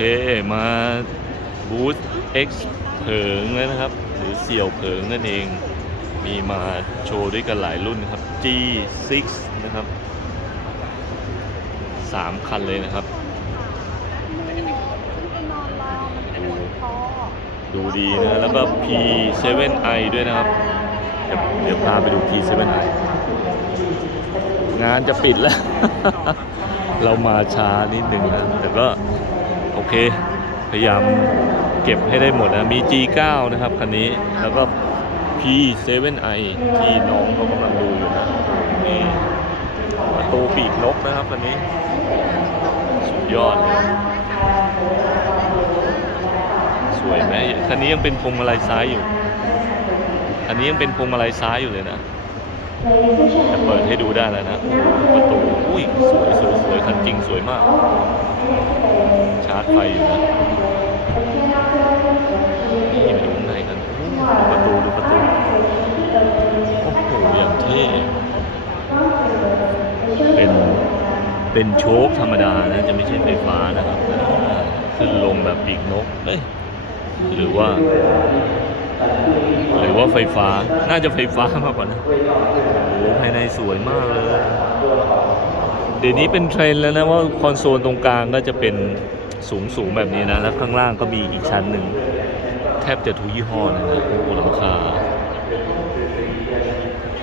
เคมาบูธ X เผิงแล้วนะครับ หรือเสี่ยวเผิงนั่นเอง มีมาโชว์ด้วยกันหลายรุ่นนะครับ G6 นะครับสามคันเลยนะครับ ดูดีนะ แล้วก็ P7i ด้วยนะครับ เดี๋ยวเดี๋ยวพาไปดู P7i งานจะปิดแล้ว เรามาช้านิดหนึ่งนะ แต่ก็ โอเค พยายามเก็บให้ได้หมดนะมี G9 นะครับคันนี้แล้วก็ P7i ที่น้องเขากำลังดูอยู่นะนี่ประตูปีกนกนะครับคันนี้ สุดยอดเลยสวยไหมคันนี้ยังเป็นพวงมาลัยซ้ายอยู่คันนี้ยังเป็นพวงมาลัยซ้ายอยู่เลยนะจะเปิดให้ดูได้แล้วนะ ประตู อุ้ย สวยสวยสวยคันจริงสวยมาการ์จไฟอยู่นะนี่ไปดูข้างในกันดูประตูดูประตู โอ้โหอย่างเท่ เป็นเป็นโชคธรรมดานะจะไม่ใช่ไฟฟ้านะครับขึ้นลงแบบปีกนกเอ้ยหรือว่า หรือว่าไฟฟ้าน่าจะไฟฟ้ามากกว่านะโอ้ภายในสวยมากเลย เดี๋ยวนี้เป็นเทรนด์แล้วนะว่าคอนโซลตรงกลางก็จะเป็น สูงสูงแบบนี้นะ แล้วข้างล่างก็มีอีกชั้นหนึ่ง แทบจะทุกยี่ห้อนะครับโอ้โหลังคา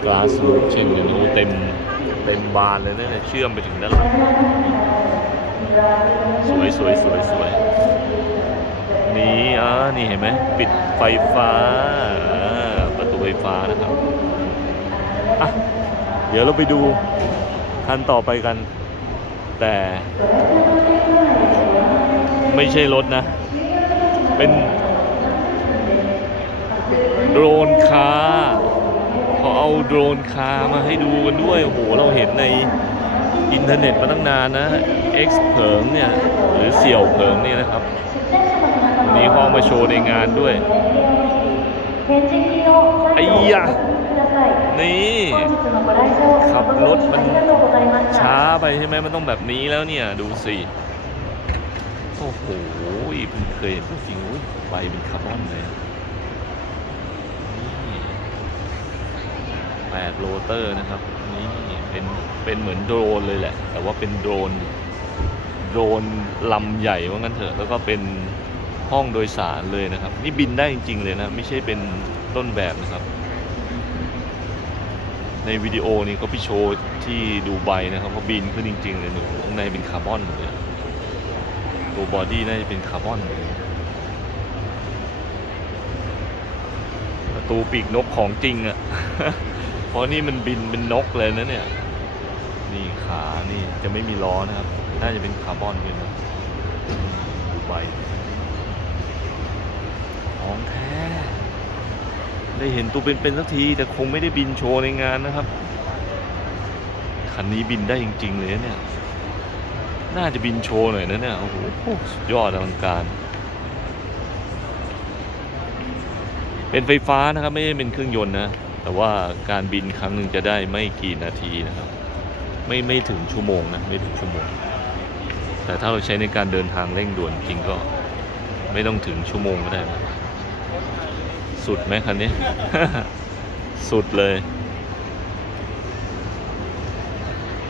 กลาสูเช่นกันโอ้เต็มเต็มบานเลยนะเนี่ยเชื่อมไปถึงด้านหลังสวยสวยสวยสวยนี่อ่านี่เห็นไหมปิดไฟฟ้าอ่าประตูไฟฟ้านะครับอะเดี๋ยวเราไปดูคันต่อไปกัน แต่ ไม่ใช่รถนะ เป็นโดรนคาร์เขาเอาโดรนคาร์มาให้ดูกันด้วย โอ้โห เราเห็นในอินเทอร์เน็ตมาตั้งนานนะ X เผิงเนี่ย หรือเสี่ยวเผิงเนี่ยนะครับวันนี้เขาเอามาโชว์ในงานด้วยไอ้ยะนี่ขับรถมันช้าไปใช่ไหมมันต้องแบบนี้แล้วเนี่ย ดูสิ อ้โหเพิ่งเคยเห็นตัวจริงใบเป็นคาร์บอนเลย นี่แปดโรเตอร์นะครับ นี่เป็นเป็นเหมือนโดรนเลยแหละ แต่ว่าเป็นโดรนโดรนลำใหญ่ว่างั้นเถอะ แล้วก็เป็นห้องโดยสารเลยนะครับ นี่บินได้จริง ๆ เลยนะ ไม่ใช่เป็นต้นแบบนะครับ ในวิดีโอนี้เขาไปโชว์ที่ดูไบนะครับเขาบินขึ้นจริง ๆ เลยหนูข้างในเป็นคาร์บอนหมดเลย ตัวบอดี้น่าจะเป็นคาร์บอนเลยประตูปีกนกของจริงอะ่ะ เพราะนี่มันบินเป็นนกเลยนะเนี่ย นี่ขา นี่จะไม่มีล้อนะครับ น่าจะเป็นคาร์บอนเลยนะดูใบของแท้ ได้เห็นตัวเป็นๆสักที แต่คงไม่ได้บินโชว์ในงานนะครับ คันนี้บินได้จริง ๆ เลยนะเนี่ย น่าจะบินโชว์หน่อยนะเนี่ย โอ้โหสุดยอดอลังการ เป็นไฟฟ้านะครับ ไม่ได้เป็นเครื่องยนต์นะ แต่ว่าการบินครั้งหนึ่งจะได้ไม่กี่นาทีนะครับ ไม่ไม่ถึงชั่วโมงนะ ไม่ถึงชั่วโมง แต่ถ้าเราใช้ในการเดินทางเร่งด่วนจริงก็ไม่ต้องถึงชั่วโมงก็ได้นะสุดไหมคันนี้ สุดเลย